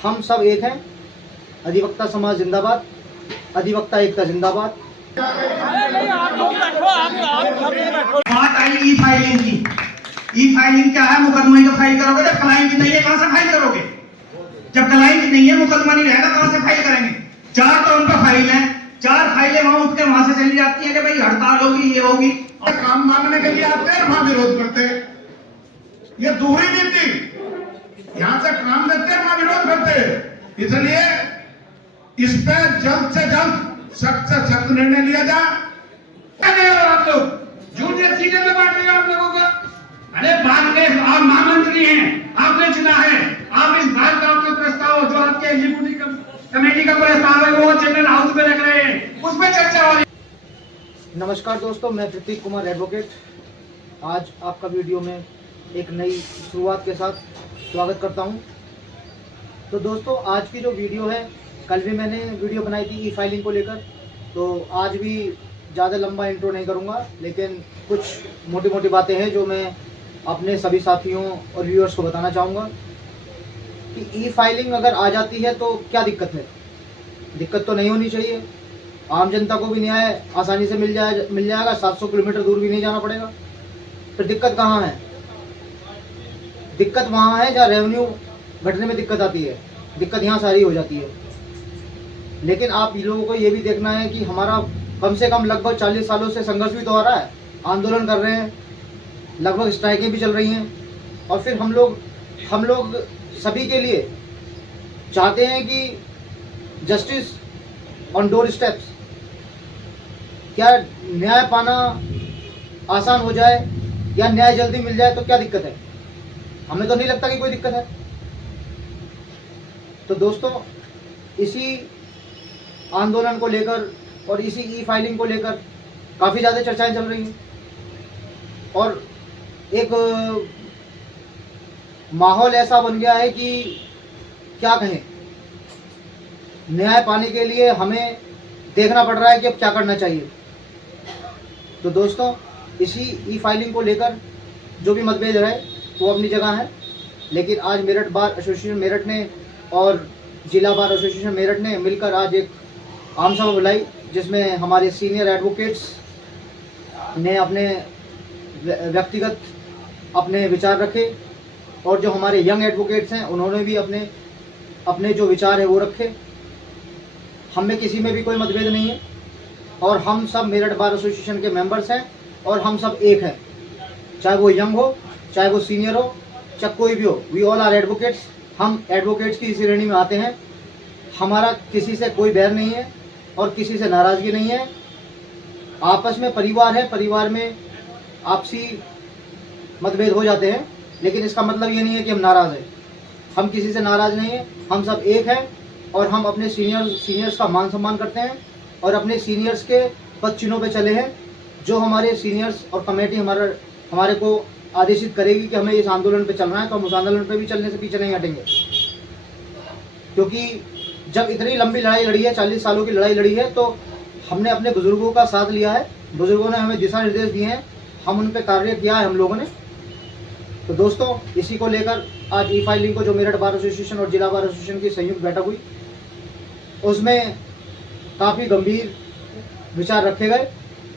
हम सब एक हैं। अधिवक्ता समाज जिंदाबाद, अधिवक्ता एकता जिंदाबाद। बात आई ई फाइलिंग की। ई फाइलिंग क्या है? मुकदमा तो फाइल करोगे जब क्लाइंट नहीं है, कहां से फाइल करोगे? जब क्लाइंट नहीं है, मुकदमा नहीं रहेगा, कहां से फाइल करेंगे? 4 तो उन पर फाइल है, 4 फाइलें वहां उठ के वहां से चली जाती है कि भाई हड़ताल होगी, ये होगी। और काम मांगने के लिए आते हैं, वहां विरोध करते हैं। ये दूसरी नीति, यहां से काम देते हैं, वहां विरोध करते हैं। इसलिए इस पर जल्द से जल्द सख्त से सख्त निर्णय लिया जाए। आप लोग जूनियर सीनियर में बांट रहे आप लोगों को। अरे बात के आप महामंत्री हैं, आपने चुना है, आप इस बात का आपका प्रस्ताव जो आपके एग्जीक्यूटिव कमेटी का प्रस्ताव है वो जनरल हाउस में रख रहे हैं, उसमें चर्चा हो रही है। नमस्कार दोस्तों, मैं प्रतीक कुमार एडवोकेट आज आपका वीडियो में एक नई शुरुआत के साथ स्वागत करता हूं। तो दोस्तों, आज की जो वीडियो है, कल भी मैंने वीडियो बनाई थी ई फाइलिंग को लेकर, तो आज भी ज़्यादा लंबा इंट्रो नहीं करूंगा, लेकिन कुछ मोटी मोटी बातें हैं जो मैं अपने सभी साथियों और व्यूअर्स को बताना चाहूँगा कि ई फाइलिंग अगर आ जाती है तो क्या दिक्कत है। दिक्कत तो नहीं होनी चाहिए, आम जनता को भी न्याय आसानी से मिल जाएगा, 700 किलोमीटर दूर भी नहीं जाना पड़ेगा। फिर दिक्कत कहाँ है? दिक्कत वहाँ है जहाँ रेवेन्यू घटने में दिक्कत आती है। दिक्कत यहाँ सारी हो जाती है। लेकिन आप लोगों को ये भी देखना है कि हमारा कम से कम लगभग 40 सालों से संघर्ष भी तो हो रहा है, आंदोलन कर रहे हैं, लगभग स्ट्राइकें भी चल रही हैं, और फिर हम लोग सभी के लिए चाहते हैं कि जस्टिस ऑन डोर स्टेप्स। क्या न्याय पाना आसान हो जाए या न्याय जल्दी मिल जाए तो क्या दिक्कत है? हमें तो नहीं लगता कि कोई दिक्कत है। तो दोस्तों, इसी आंदोलन को लेकर और इसी ई फाइलिंग को लेकर काफ़ी ज़्यादा चर्चाएं चल रही हैं, और एक माहौल ऐसा बन गया है कि क्या कहें, न्याय पाने के लिए हमें देखना पड़ रहा है कि अब क्या करना चाहिए। तो दोस्तों, इसी ई फाइलिंग को लेकर जो भी मतभेद है वो अपनी जगह है, लेकिन आज मेरठ बार एसोसिएशन मेरठ ने और जिला बार एसोसिएशन मेरठ ने मिलकर आज एक आम सभा बुलाई, जिसमें हमारे सीनियर एडवोकेट्स ने अपने व्यक्तिगत अपने विचार रखे, और जो हमारे यंग एडवोकेट्स हैं उन्होंने भी अपने जो विचार है वो रखे। हम में किसी में भी कोई मतभेद नहीं है, और हम सब मेरठ बार एसोसिएशन के मेंबर्स हैं, और हम सब एक हैं, चाहे वो यंग हो, चाहे वो सीनियर हो, चाहे कोई भी हो। We all are advocates. हम एडवोकेट्स की श्रेणी में आते हैं। हमारा किसी से कोई बैर नहीं है और किसी से नाराज़गी नहीं है। आपस में परिवार है, परिवार में आपसी मतभेद हो जाते हैं, लेकिन इसका मतलब ये नहीं है कि हम नाराज़ हैं। हम किसी से नाराज़ नहीं हैं, हम सब एक हैं, और हम अपने सीनियर्स का मान सम्मान करते हैं, और अपने सीनियर्स के पद चिन्हों पे चले हैं। जो हमारे सीनियर्स और कमेटी हमारे को आदेशित करेगी कि हमें इस आंदोलन पे चलना है, तो हम उस आंदोलन पे भी चलने से पीछे नहीं हटेंगे। क्योंकि जब इतनी लंबी लड़ाई लड़ी है, 40 सालों की लड़ाई लड़ी है, तो हमने अपने बुजुर्गों का साथ लिया है, बुजुर्गों ने हमें दिशा निर्देश दिए हैं, हम उन पर कार्य किया है हम लोगों ने। तो दोस्तों, इसी को लेकर आज ई फाइलिंग को, जो मेरठ बार एसोसिएशन और जिला बार एसोसिएशन की संयुक्त बैठक हुई, उसमें काफ़ी गंभीर विचार रखे गए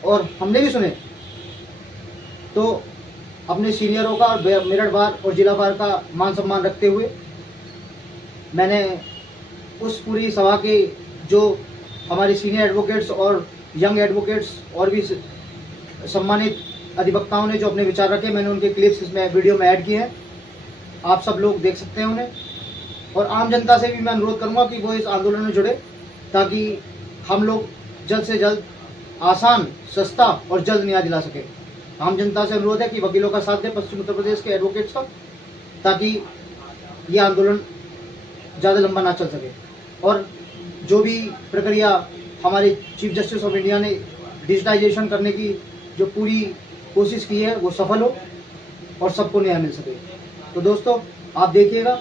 और हमने भी सुने। तो अपने सीनियरों का और मेरठ बार और जिला बार का मान सम्मान रखते हुए मैंने उस पूरी सभा के जो हमारे सीनियर एडवोकेट्स और यंग एडवोकेट्स और भी सम्मानित अधिवक्ताओं ने जो अपने विचार रखे, मैंने उनके क्लिप्स इसमें वीडियो में ऐड किए हैं। आप सब लोग देख सकते हैं उन्हें, और आम जनता से भी मैं अनुरोध करूंगा कि वो इस आंदोलन में जुड़े, ताकि हम लोग जल्द से जल्द आसान, सस्ता और जल्द न्याय दिला सके। आम जनता से अनुरोध है कि वकीलों का साथ दें, पश्चिम उत्तर प्रदेश के एडवोकेट्स का, ताकि ये आंदोलन ज़्यादा लंबा ना चल सके, और जो भी प्रक्रिया हमारे चीफ जस्टिस ऑफ इंडिया ने डिजिटाइजेशन करने की जो पूरी कोशिश की है वो सफल हो और सबको न्याय मिल सके। तो दोस्तों, आप देखिएगा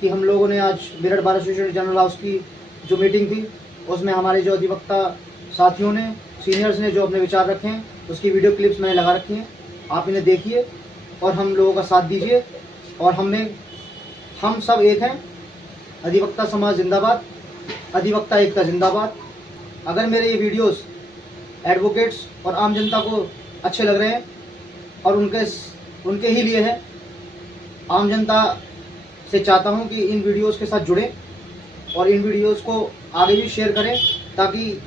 कि हम लोगों ने आज Meerut bar association general house की जो मीटिंग थी, उसमें हमारे जो अधिवक्ता साथियों ने, सीनियर्स ने जो अपने विचार रखे हैं, उसकी वीडियो क्लिप्स मैंने लगा रखी हैं। आप इन्हें देखिए और हम लोगों का साथ दीजिए, और हम सब एक हैं। अधिवक्ता समाज जिंदाबाद, अधिवक्ता एकता जिंदाबाद। अगर मेरे ये वीडियोस एडवोकेट्स और आम जनता को अच्छे लग रहे हैं और उनके ही लिए है, आम जनता से चाहता हूं कि इन वीडियोस के साथ जुड़ें और इन वीडियोस को आगे भी शेयर करें ताकि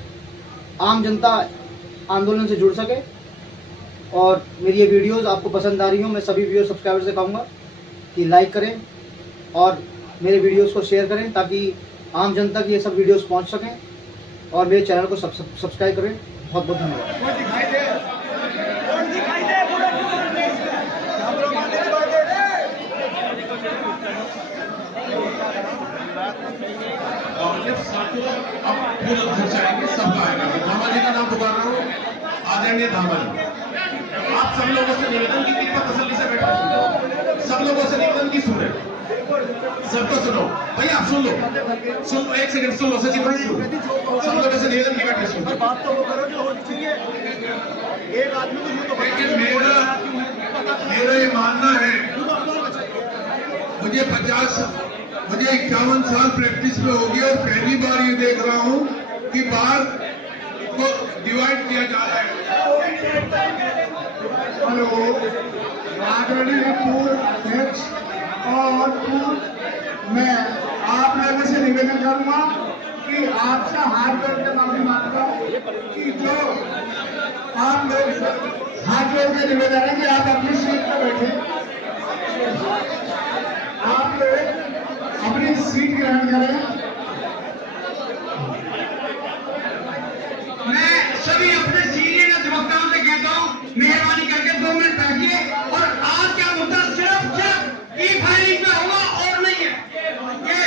आम जनता आंदोलन से जुड़ सके। और मेरी ये वीडियोस आपको पसंद आ रही हो, मैं सभी वीडियो सब्सक्राइबर से कहूँगा कि लाइक करें और मेरे वीडियोस को शेयर करें ताकि आम जनता की ये सब वीडियोस पहुंच सकें और मेरे चैनल को सब्सक्राइब करें। बहुत बहुत धन्यवाद। और जब साथियों अब पूरे अध्यक्ष आएंगे सबका आएगा। धामा जी का नाम पुकार रहा हूँ, आदरणीय धामा जी। आप सब लोगों से निवेदन की कितना तसल्ली से बैठे, सब लोगों से निवेदन की सुने, सबको सुनो भैया, आप सुन लो, एक सेकंड सुन लो, सचिन भाई सुन, सब लोगों से निवेदन की बैठे सुन। बात तो वो करो जो होनी चाहिए, एक आदमी को लेकिन मेरा ये मानना है, मुझे 51 साल प्रैक्टिस में होगी और पहली बार ये देख रहा हूँ कि बार को डिवाइड किया जा रहा है। हेलो, आदरणीय पूर्व अध्यक्ष और मैं आप लोगों से निवेदन करूंगा कि आपसे हाथ जोड़ के माफी मांगता हूँ कि जो आप लोग हाथ जोड़ के निवेदन है कि आप अपनी सीट पर बैठे, आप लोग अपनी सीट ग्रहण करें। मैं सभी अपने सीनियर अधिवक्ताओं से कहता हूं, मेहरबानी करके 2 मिनट बैठिए और आज का मुद्दा सिर्फ ई फाइलिंग पे होगा और नहीं है। ये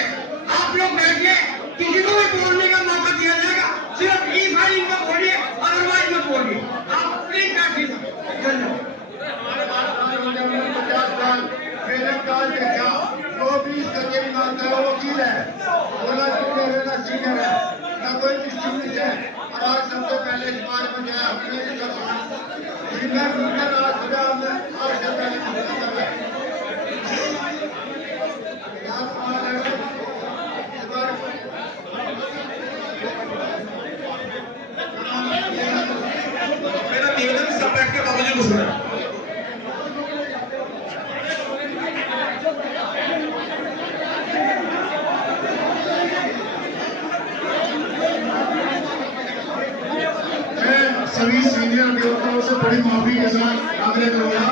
आप लोग बैठिए, किसी को भी बोलने का मौका दिया जाएगा, सिर्फ ई फाइलिंग पे बोलिए, अदरवाइज मत बोलिए। आप प्लीज बैठिए। हमारे भारत में 50 साल मेरे काल के क्या 24 करके भी मानता है, वो वकील है, बोला जूनियर है ना सीनियर है ना कोई डिस्टिंग्विश है। और आज सबसे पहले इस बार में गया हमने ये कहा सीनियर जूनियर आज खुदा हमने आज से पहले कर रहा है। मेरा निवेदन सब बैठ के बाबूजी को सुना। सभी सीनियर अधिवक्ताओं से बड़ी माफी के साथ आग्रह करूंगा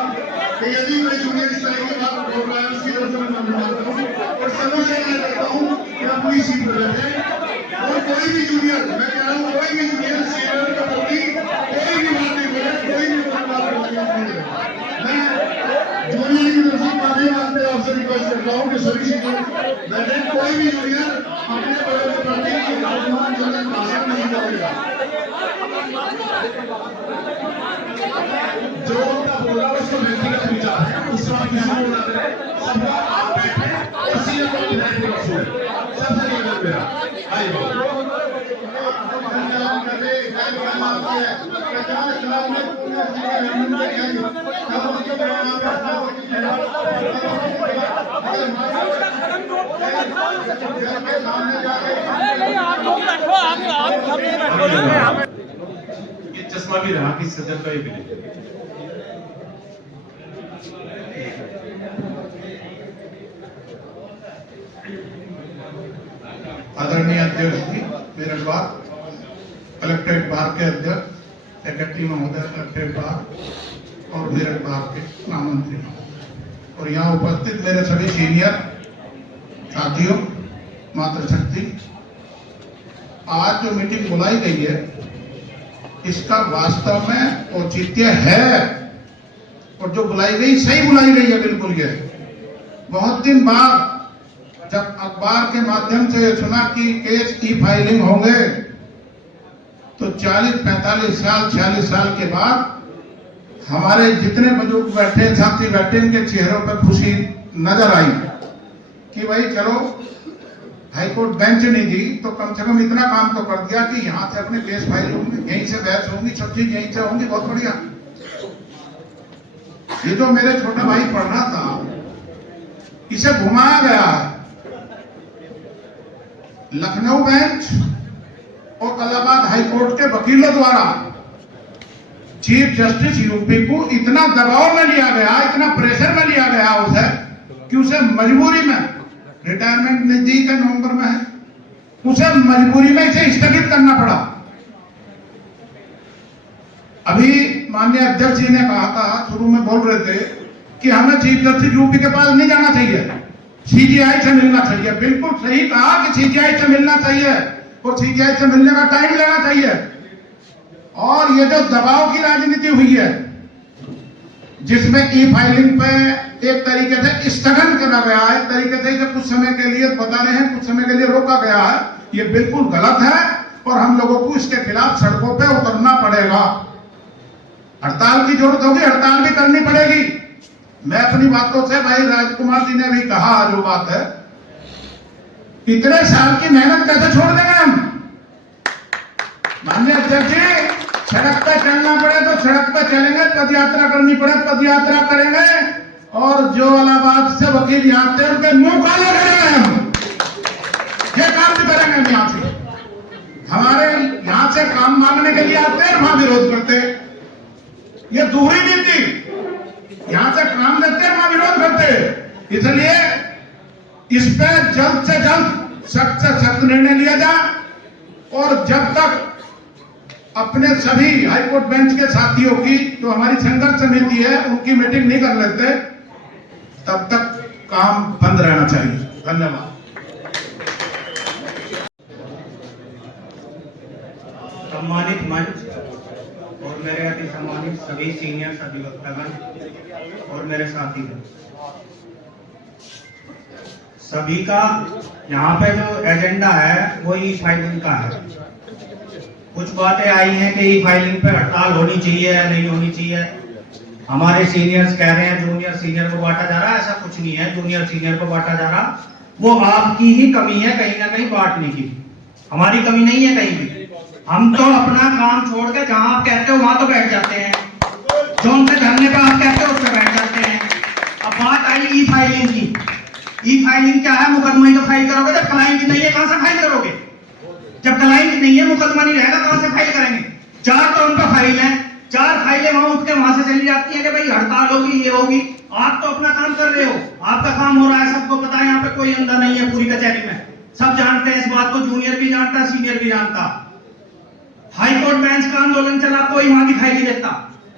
कि यदि कोई जूनियर इस तरह की बात बोल रहा है उसकी तरफ से मैं माफी मांगता हूँ और सभी से मैं कहता हूँ कि अपनी सीट पर बैठे और कोई भी जूनियर, मैं कह रहा हूँ कोई भी जूनियर सीनियर के प्रति कोई भी बात नहीं बोले, कोई भी बात नहीं बोले। मैं जूनियर की तरफ से माफी मांगते हुए आपसे रिक्वेस्ट करता हूँ कि सभी सीनियर बैठे, कोई भी जूनियर अपने बड़े के प्रति अपमानजनक भाषण नहीं करेगा। जो उनका बोला उसको व्यक्तिगत विचार है, उस समय किसी को ना दे, सबका आप बैठे और सीनियर को विधायक को सुने, सबसे निवेदन मेरा। आइए ये चश्मा भी रहा कि सजन का ही मिले। आदरणीय अध्यक्ष जी, मेरे बाद कलेक्ट्रेट बार के अध्यक्ष, सेक्रेटरी महोदय कलेक्ट्रेट बार और मेरे बार के महामंत्री और यहाँ उपस्थित मेरे सभी सीनियर साथियों, मातृशक्ति, आज जो मीटिंग बुलाई गई है इसका वास्तव में औचित्य है और जो बुलाई गई सही बुलाई गई है, बिल्कुल। ये बहुत दिन बाद जब अखबार के माध्यम से सुना कि केस की फाइलिंग होंगे तो 40-45 साल 46 साल के बाद हमारे जितने बुजुर्ग बैठे, साथी बैठे, इनके चेहरों पर खुशी नजर आई कि भाई चलो हाईकोर्ट बेंच नहीं दी तो कम से कम इतना काम तो कर दिया कि यहाँ से अपने केस फाइल होंगे, यहीं से बहस होंगी, सब चीज यहीं से होंगी। बहुत बढ़िया। ये जो मेरे छोटा भाई पढ़ रहा था, इसे घुमाया गया है लखनऊ बेंच और इलाहाबाद हाई कोर्ट के वकीलों द्वारा चीफ जस्टिस यूपी को इतना दबाव में लिया गया, इतना प्रेशर में लिया गया उसे कि उसे मजबूरी में, रिटायरमेंट नजदीक है, नवंबर में है, उसे मजबूरी में इसे स्थगित करना पड़ा। अभी माननीय अध्यक्ष जी ने कहा था, शुरू में बोल रहे थे कि हमें चीफ जस्टिस यूपी के पास नहीं जाना चाहिए, सीजीआई से मिलना चाहिए। बिल्कुल सही कहा कि सीजीआई से मिलना चाहिए और सीजीआई से मिलने का टाइम लेना चाहिए। और ये जो दबाव की राजनीति हुई है, जिसमें ई फाइलिंग पे एक तरीके से स्थगन करा गया है, एक तरीके से कुछ समय के लिए बता रहे हैं, कुछ समय के लिए रोका गया है, ये बिल्कुल गलत है और हम लोगों को इसके खिलाफ सड़कों पे उतरना पड़ेगा। हड़ताल की जरूरत होगी, हड़ताल भी करनी पड़ेगी। मैं अपनी बातों से, भाई राजकुमार जी ने भी कहा जो बात है, इतने साल की मेहनत कैसे छोड़ देंगे हम? माननीय अध्यक्ष जी, सड़क पे चलना पड़े तो सड़क पे चलेंगे, पद यात्रा करनी पड़े पद यात्रा करेंगे, और जो इलाहाबाद से वकील यहाँ थे उनके मुंह काले करेंगे हम। ये काम भी करेंगे हम यहाँ से। हमारे यहाँ से काम मांगने के लिए आते हैं, वहां विरोध करते हैं। ये दूसरी नीति, यहां से काम लेते हैं, वहां विरोध करते हैं। इसलिए इस पे जल्द से जल्द सख्त से सख्त निर्णय लिया जाए, और जब तक अपने सभी हाईकोर्ट बेंच के साथियों की, जो हमारी संघर्ष समिति है, उनकी मीटिंग नहीं कर लेते, तब तक काम बंद रहना चाहिए। धन्यवाद। सम्मानित मंच और मेरे अति सम्मानित सभी सीनियर अधिवक्तागण और मेरे साथीगण, सभी का यहाँ पे जो एजेंडा है वो ई फाइलिंग का है। कुछ बातें आई हैं कि ई फाइलिंग पे हड़ताल होनी चाहिए या नहीं होनी चाहिए। हमारे सीनियर्स कह रहे हैं जूनियर सीनियर को बांटा जा रहा है, ऐसा कुछ नहीं है, जूनियर सीनियर को बांटा जा रहा। वो आपकी ही कमी है कहीं ना कहीं बांटने की, हमारी कमी नहीं है कहीं भी। हम तो अपना काम छोड़ के जहां आप कहते हो वहां तो बैठ जाते हैं, जोन से धरने पे आप कहते हो उस पर बैठ जाते हैं। अब बात आई ई फाइलिंग की। ई फाइलिंग क्या है? मुकदमा ही तो फाइल करोगे, जब क्लाइंट नहीं है कहां से फाइल करोगे? जब क्लाइंट नहीं है, मुकदमा नहीं रहेगा, कहां से फाइल करेंगे? 4 तो उनका फाइल है, 4 फाइलें वहां उठ के वहां से चली जाती है कि भाई हड़ताल होगी, ये होगी। आप तो अपना काम कर रहे हो, आपका काम हो रहा है, सबको पता है, यहाँ पे कोई अंधा नहीं है पूरी कचहरी में, सब जानते हैं इस बात को, जूनियर भी जानता है, सीनियर भी जानता। हाईकोर्ट बेंच का आंदोलन चला, कोई वहां दिखाई नहीं देता,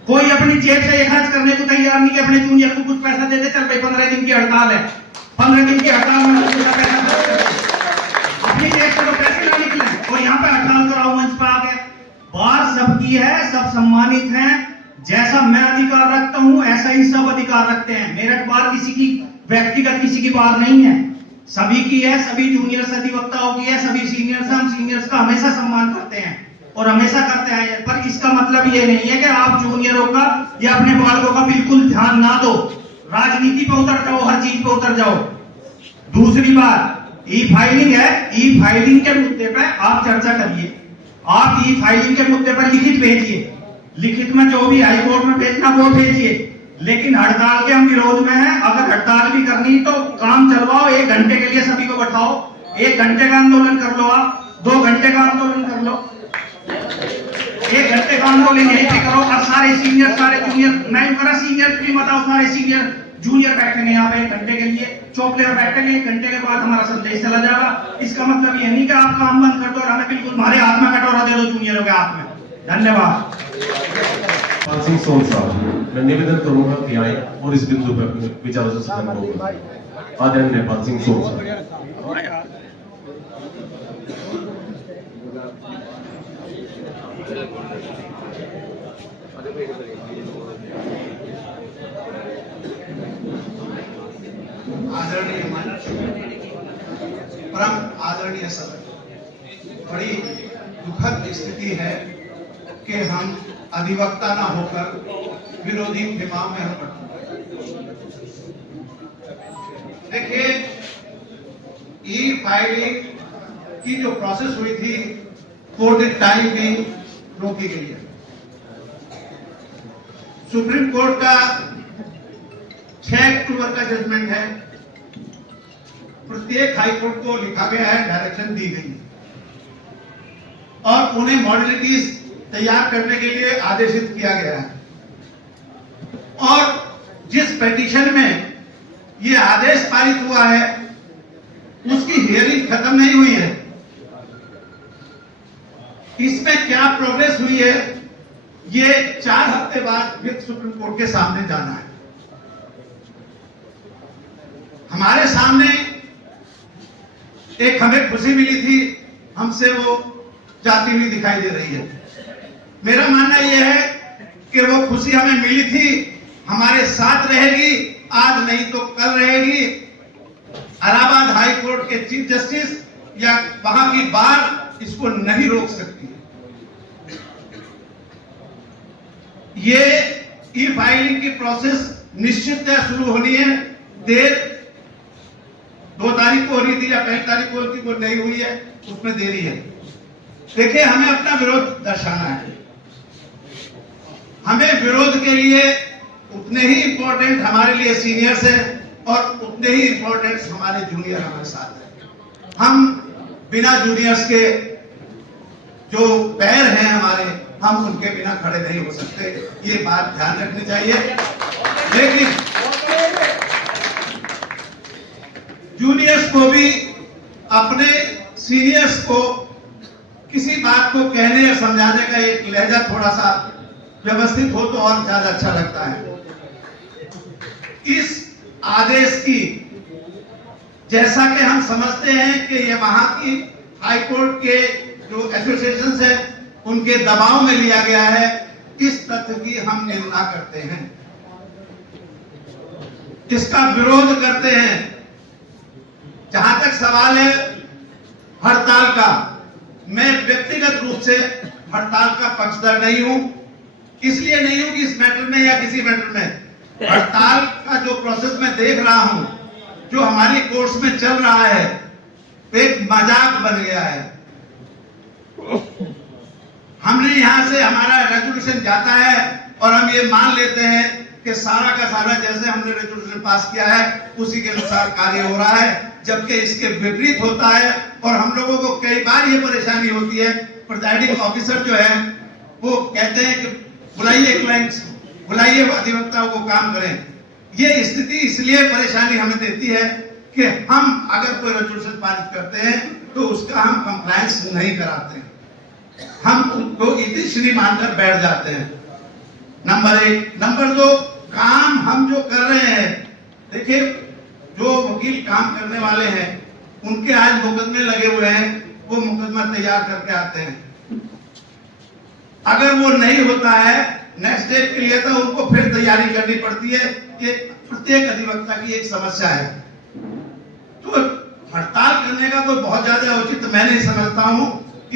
कोई अपनी जेब से ये खर्च करने को तैयार नहीं कि अपने जूनियर को कुछ पैसा दे दे, चल भाई 15 दिन की हड़ताल है, 15 दिन की हड़ताल में अपनी जेब से तो पैसे ना निकले, और यहाँ पे हड़ताल कराओ मंच पर आके। बात सबकी है, सब सम्मानित हैं, जैसा मैं अधिकार रखता हूं ऐसा ही सब अधिकार रखते हैं। मेरठ बार किसी की व्यक्तिगत किसी की बात नहीं है, सभी की है, सभी जूनियर अधिवक्ताओं की है, सभी सीनियर्स, हम सीनियर्स का हमेशा सम्मान करते हैं और हमेशा करते आए हैं। पर इसका मतलब ये नहीं है कि आप जूनियरों का या अपने बालकों का बिल्कुल ध्यान ना दो, राजनीति पे उतर जाओ, हर चीज पे उतर जाओ। दूसरी बात ई फाइलिंग है, ई फाइलिंग के मुद्दे पे आप चर्चा करिए, आप ई फाइलिंग के मुद्दे पर लिखित भेजिए, लिखित में जो भी हाई कोर्ट में भेजना वो भेजिए, लेकिन हड़ताल के हम विरोध में हैं। अगर हड़ताल भी करनी तो काम चलवाओ, 1 घंटे के लिए सभी को बैठाओ, 1 घंटे का आंदोलन कर लो, आप 2 घंटे का आंदोलन कर लो, 1 घंटे का आंदोलन यहीं पे करो, और सारे सीनियर सारे जूनियर, मैं मेरा सीनियर भी बताओ, सारे सीनियर जूनियर बैठेंगे यहाँ पे 1 घंटे के लिए, चौपलेयर बैठेंगे, 1 घंटे के बाद हमारा संदेश चला जाएगा। इसका मतलब ये नहीं कि आप काम बंद कर दो और हमें बिल्कुल हमारे हाथ में कटोरा दे दो जूनियरों के हाथ में। धन्यवाद। पाल सिंह सोन साहब, मैं निवेदन करूंगा कि आए और इस बिंदु पर विचार से खत्म होगा। आदरणीय पाल सिंह सोन साहब। आदरणीय मंच, परम आदरणीय सदन, बड़ी दुखद स्थिति है कि हम अधिवक्ता ना होकर विरोधी दिमाग में हम देखिए, ई फाइलिंग की जो प्रोसेस हुई थी फॉर द टाइम भी रोकी गई है। सुप्रीम कोर्ट का 6 अक्टूबर का जजमेंट है, प्रत्येक हाईकोर्ट को लिखा गया है, डायरेक्शन दी गई है और उन्हें मॉडलिटीज तैयार करने के लिए आदेशित किया गया है। और जिस पिटीशन में यह आदेश पारित हुआ है उसकी हियरिंग खत्म नहीं हुई है। इसमें क्या प्रोग्रेस हुई है ये 4 हफ्ते बाद फिर सुप्रीम कोर्ट के सामने जाना है। हमारे सामने एक हमें खुशी मिली थी, हमसे वो जाती हुई दिखाई दे रही है। मेरा मानना यह है कि वो खुशी हमें मिली थी, हमारे साथ रहेगी, आज नहीं तो कल रहेगी। इलाहाबाद हाई कोर्ट के चीफ जस्टिस या वहां की बार इसको नहीं रोक सकती। ये ई फाइलिंग की प्रोसेस निश्चिततः शुरू होनी है। देर 2 तारीख को हो रही थी या 5 तारीख को होती, वो नहीं हुई है, उसमें देरी है। देखिए, हमें अपना विरोध दर्शाना है। हमें विरोध के लिए उतने ही इंपॉर्टेंट हमारे लिए सीनियर्स हैं और उतने ही इंपॉर्टेंट हमारे जूनियर हमारे साथ हैं। हम बिना जूनियर्स के जो पैर हैं हमारे, हम उनके बिना खड़े नहीं हो सकते, ये बात ध्यान रखनी चाहिए। लेकिन जूनियर्स को भी अपने सीनियर्स को किसी बात को कहने या समझाने का एक लहजा थोड़ा सा व्यवस्थित हो तो और ज्यादा अच्छा लगता है। इस आदेश की, जैसा कि हम समझते हैं कि ये वहां की हाई कोर्ट के जो एसोसिएशंस हैं उनके दबाव में लिया गया है, इस तथ्य की हम निंदा करते हैं, इसका विरोध करते हैं। जहां तक सवाल है हड़ताल का, मैं व्यक्तिगत रूप से हड़ताल का पक्षधर नहीं हूं। इसलिए नहीं हूं कि इस मैटर में या किसी मैटर में, हड़ताल का जो प्रोसेस मैं देख रहा हूं, जो हमारी कोर्ट्स में चल रहा है, एक मजाक बन गया है। हमने यहां से हमारा रेजोल्यूशन जाता है और हम ये मान लेते हैं कि सारा का सारा जैसे हमने रेजोल्यूशन पास किया है उसी के अनुसार कार्य हो रहा है, जबकि इसके विपरीत होता है। और हम लोगों को कई बार ये परेशानी होती है, प्रिजाइडिंग ऑफिसर जो है वो कहते हैं कि बुलाइए क्लाइंट्स, बुलाइए अधिवक्ताओं को काम करें। ये स्थिति इसलिए परेशानी हमें देती है कि हम अगर कोई रेजोल्यूशन पारित करते हैं तो उसका हम कंप्लायंस नहीं कराते हैं, हम उनको इतिश्री मानकर बैठ जाते हैं। नंबर 1। नंबर 2, काम हम जो कर रहे हैं, देखिए जो वकील काम करने वाले हैं उनके आज मुकदमे लगे हुए हैं, वो मुकदमा तैयार करके आते हैं। अगर वो नहीं होता है नेक्स्ट डे के लिए तो उनको फिर तैयारी करनी पड़ती है। ये प्रत्येक अधिवक्ता की एक समस्या है। तो हड़ताल करने का तो बहुत ज्यादा उचित मैं नहीं समझता हूं।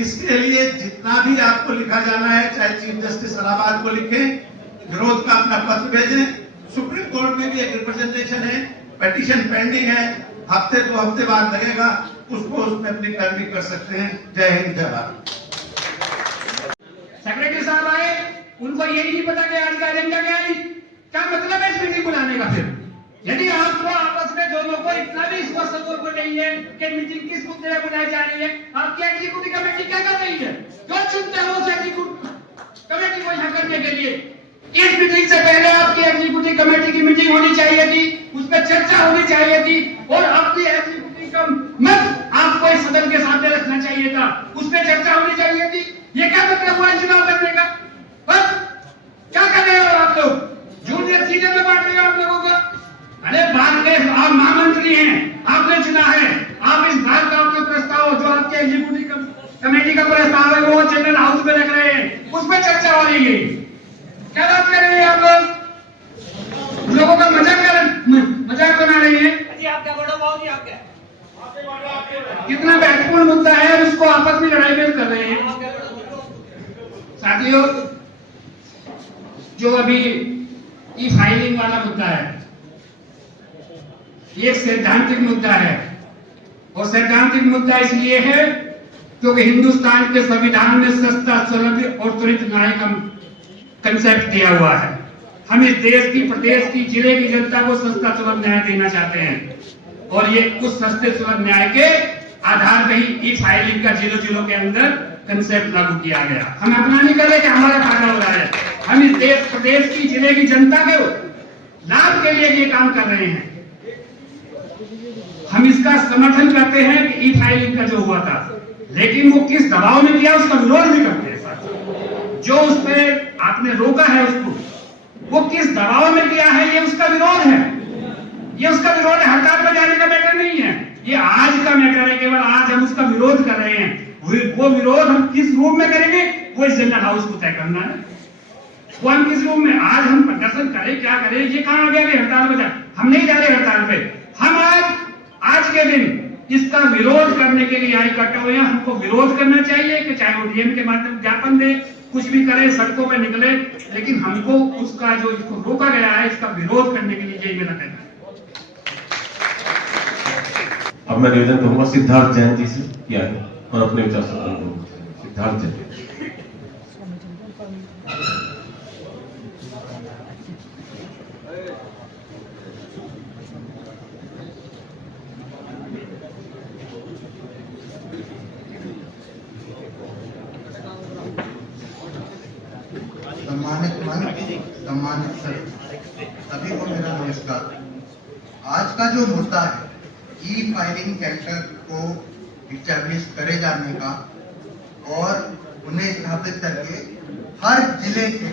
इसके लिए जितना भी आपको लिखा जाना है, चाहे चीफ जस्टिस इलाहाबाद को लिखें, विरोध का अपना पत्र भेजें, सुप्रीम कोर्ट में भी एक रिप्रेजेंटेशन है, पिटीशन पेंडिंग है, हफ्ते 2 हफ्ते बाद लगेगा, उसको उसमें अपनी पैरवी कर सकते हैं। जय हिंद, जय भारत। सेक्रेटरी साहब आए, उनको यही नहीं पता कि आज का एजेंडा क्या है, क्या मतलब है इस मीटिंग बुलाने का। फिर यदि आपको आपस में दोनों को इतना भी स्पष्ट को नहीं है कि मीटिंग किस मुद्दे पर बुलाई जा रही है, आपकी एग्जीक्यूटिव कमेटी क्या कर रही है, जो चुनते हैं उस एग्जीक्यूटिव कमेटी को यहाँ करने के लिए। इस मीटिंग से पहले आपकी एग्जीक्यूटिव कमेटी की मीटिंग होनी चाहिए थी, उस पर चर्चा होनी चाहिए थी और आपकी एग्जीक्यूटिव का मत आपको इस सदन के सामने रखना चाहिए था, उस पर चर्चा होनी चाहिए थी। ये क्या मतलब हुआ चुनाव करने का? बस क्या कर रहे हो आप लोग? जूनियर सीनियर में बांट रहे हो आप लोगों का। अरे बात के आप महामंत्री हैं, आपने चुना है, आप इस बात का आपका प्रस्ताव जो आपके एग्जीक्यूटिव कमेटी का प्रस्ताव है वो जनरल हाउस में रख रहे हैं, उसमें चर्चा हो रही है। क्या बात कर रहे हैं आप लोग? लोगों का मजाक बना रहे हैं। कितना महत्वपूर्ण मुद्दा है उसको आपस में लड़ाई में कर रहे हैं। साथियों, जो अभी ई फाइलिंग वाला मुद्दा है, ये सैद्धांतिक मुद्दा है और सैद्धांतिक मुद्दा इसलिए है क्योंकि हिंदुस्तान के संविधान में सस्ता, सुलभ और त्वरित न्याय का कंसेप्ट दिया हुआ है। हम इस देश की, प्रदेश की, जिले की जनता को सस्ता सुलभ न्याय देना चाहते हैं। और ये कुछ सस्ते सुलभ न्याय के आधार पे ही ई फाइलिंग का 0-0 के अंदर कंसेप्ट लागू किया गया। हम अपना नहीं कर रहे कि हमारा फायदा हो रहा है, हम इस देश प्रदेश की जिले की जनता के लाभ के लिए ये काम कर रहे हैं। हम इसका समर्थन करते हैं कि ई फाइलिंग का जो हुआ था, लेकिन वो किस दबाव में किया उसका विरोध भी करते हैं साथ। जो उस पर आपने रोका है उसको, वो किस दबाव में किया है ये उसका विरोध है, ये उसका विरोध है। हड़ताल पर जाने का मैटर नहीं है, ये आज का मैटर है। केवल आज हम उसका विरोध कर रहे हैं। वो विरोध हम किस रूप में करेंगे वो इस जनरल हाउस को तय करना है। वो हम किस रूप में आज हम प्रदर्शन करें, क्या करें, ये कहां आ गया कि हड़ताल पर जा। हम नहीं जा रहे हड़ताल पे, हम आज के दिन इसका विरोध करने के लिए यहाँ इकट्ठे हुए हैं। हमको विरोध करना चाहिए कि चाहे वो डीएम के माध्यम ज्ञापन दे, कुछ भी करे, सड़कों पे निकले, लेकिन हमको उसका जो इसको रोका गया है इसका विरोध करने के लिए यही मेरा कहना है। अब मैं निवेदन करूंगा सिद्धार्थ जैन जी से किया है और अपने विचार से करूंगा। सिद्धार्थ जैन। सम्मानित मंच, सम्मानित सर, सभी को मेरा नमस्कार। आज का जो मुद्दा है ई फाइलिंग सेंटर को इस्टेब्लिश करे जाने का और उन्हें स्थापित करके हर जिले के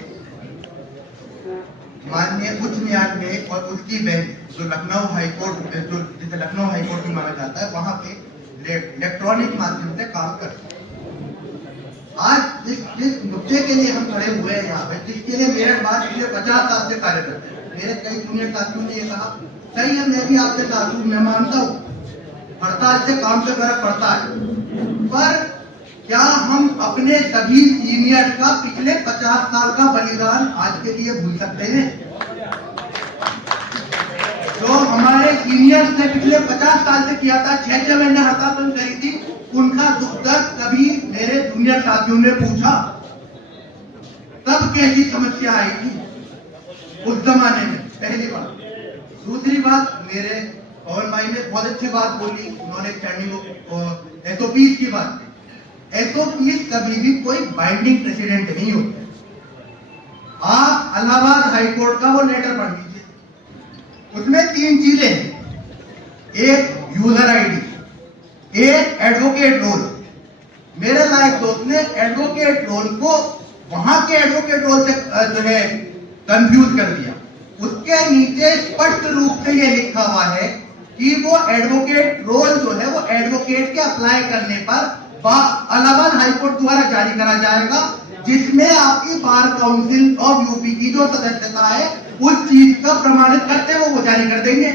माननीय उच्च न्यायालय और उसकी बेंच जो लखनऊ हाईकोर्ट, जो जिसे लखनऊ हाईकोर्ट में माना जाता है, वहां पे इलेक्ट्रॉनिक माध्यम से काम करते हैं। आज जिस मुद्दे के लिए हम खड़े हुए हैं यहाँ पे, जिसके लिए मेरे बाद पिछले 50 साल से कार्यरत है, मेरे कई जूनियर साथियों ने ये कहा सही है, मैं भी आपके साथ हूँ, मैं मानता हूँ हड़ताल से काम पे फर्क पड़ता है, पर क्या हम अपने सभी सीनियर का पिछले 50 साल का बलिदान आज के लिए भूल सकते हैं? जो हमारे सीनियर्स ने पिछले 50 साल से किया था, 6 महीने हड़ताल बंद करी थी, उनका दुख दर्द कभी मेरे जूनियर साथियों ने पूछा? तब कैसी समस्या आई थी उस जमाने में? पहली बात। दूसरी बात, मेरे पवन भाई ने बहुत अच्छी बात बोली, उन्होंने स्टैंडिंग एसओपीज की बात की। एसओपीज कभी भी कोई बाइंडिंग प्रेसिडेंट नहीं होते। आप इलाहाबाद हाईकोर्ट का वो लेटर पढ़ लीजिए, उसमें 3 चीजें हैं, एक यूजर आईडी, एक एडवोकेट रोल। मेरे लायक दोस्त ने एडवोकेट रोल को वहां के एडवोकेट रोल से जो है कंफ्यूज कर दिया। उसके नीचे स्पष्ट रूप से ये लिखा हुआ है कि वो एडवोकेट रोल जो है वो एडवोकेट के अप्लाई करने पर इलाहाबाद हाईकोर्ट द्वारा जारी करा जाएगा, जिसमें आपकी बार काउंसिल ऑफ यूपी की जो सदस्यता है उस चीज का प्रमाणित करते हुए वो जारी कर देंगे।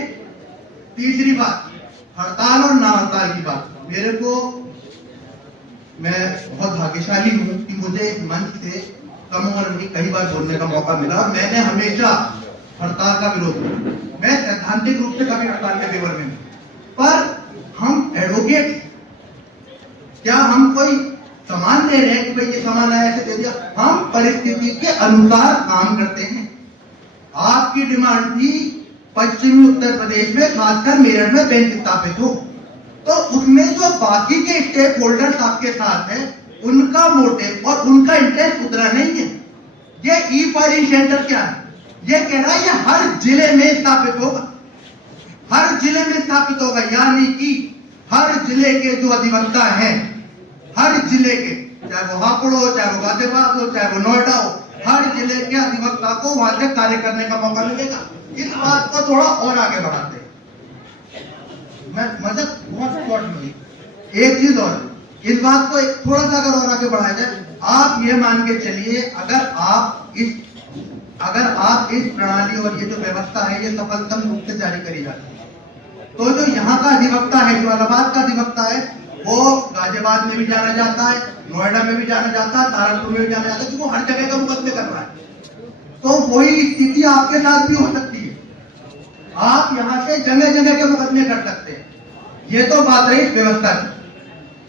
तीसरी बात, हड़ताल और ना हड़ताल की बात। मेरे को, मैं बहुत भाग्यशाली हूं कि मुझे मंच से कम उम्र में कई बार बोलने का मौका मिला। मैंने हमेशा हड़ताल का विरोध किया, मैं सैद्धांतिक रूप से कभी हड़ताल के फेवर में, पर हम एडवोकेट, क्या हम कोई सामान दे रहे हैं कि भाई ये सामान आया ऐसे दे दिया? हम परिस्थिति के अनुसार काम करते हैं। आपकी डिमांड थी पश्चिमी उत्तर प्रदेश में, खासकर मेरठ में बेंच स्थापित हो, तो उसमें जो बाकी के स्टेक होल्डर्स आपके साथ हैं, उनका मोटिव और उनका इंटरेस्ट उतना नहीं है। ये ई फाइलिंग सेंटर क्या है? ये कह रहा है ये हर जिले में स्थापित होगा, हर जिले में स्थापित होगा, यानी कि हर जिले के जो अधिवक्ता हैं, हर जिले के, चाहे वो हापुड़ हो, चाहे वो गाजियाबाद हो, चाहे वो नोएडा हो, हर जिले के अधिवक्ता को वहां से कार्य करने का मौका मिलेगा। इस बात को थोड़ा और आगे बढ़ाते हैं, मैं मतलब बहुत शॉर्ट में एक चीज और, इस बात को थोड़ा सा अगर और आगे बढ़ाया जाए, आप ये मान के चलिए अगर आप इस प्रणाली और ये जो व्यवस्था है ये सफलतम रूप से जारी करी जाती है, तो जो यहाँ का अधिवक्ता है, जो इलाहाबाद का अधिवक्ता है, वो गाजियाबाद में भी जाना जाता है, नोएडा में भी जाना जाता है, सहारनपुर में भी जाना जाता है, क्योंकि वो हर जगह का मुकदमे कर रहा है। तो वही स्थिति आपके साथ भी हो सकती है, आप यहाँ से जगह जगह के मुकदमे कर सकते हैं। ये तो बात रही व्यवस्था की।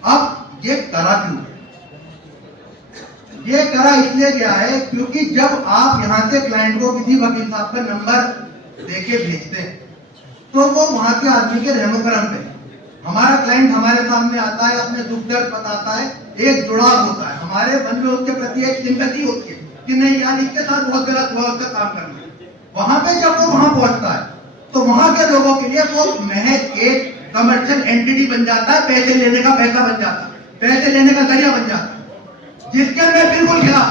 अब ये करा क्यों? ये करा इसलिए गया है क्योंकि जब आप यहाँ से क्लाइंट को किसी वकील साहब का नंबर देके भेजते हैं, तो वो वहां के आदमी के रहमो करम पे। हमारा क्लाइंट हमारे सामने आता है, अपने दुख दर्द बताता है, एक जुड़ाव होता है, हमारे मन में उसके प्रति एक सिंपैथी होती है कि नहीं यार इसके साथ बहुत गलत हुआ, उसका काम करना है। वहां पे जब वो वहां पहुंचता है तो वहां के लोगों के लिए वो महज एक कमर्शियल एंटिटी बन जाता है, पैसे लेने का पैसा बन जाता है, पैसे लेने का जरिया बन जाता है, जिसके मैं बिल्कुल खिलाफ।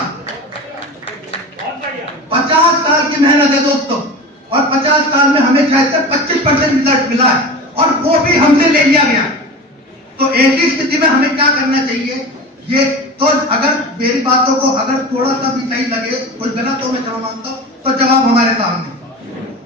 50 साल की मेहनत है दोस्तों, और 50 साल में हमें शायद से 25% रिजल्ट मिला है, और वो भी हमसे ले लिया गया। तो ऐसी स्थिति में हमें क्या करना चाहिए? ये तो अगर मेरी बातों को अगर थोड़ा सा भी सही लगे, कुछ गलत हो मैं क्षमा मांगता हूं, तो जवाब हमारे सामने,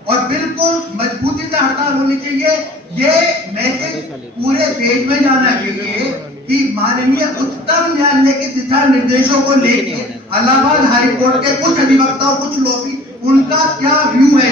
और बिल्कुल मजबूती से हड़ताल होनी चाहिए। ये मैसेज पूरे देश में जाना चाहिए कि माननीय उच्चतम न्यायालय के दिशा निर्देशों को लेकर इलाहाबाद हाई कोर्ट के कुछ अधिवक्ता और कुछ लॉबी, उनका क्या व्यू है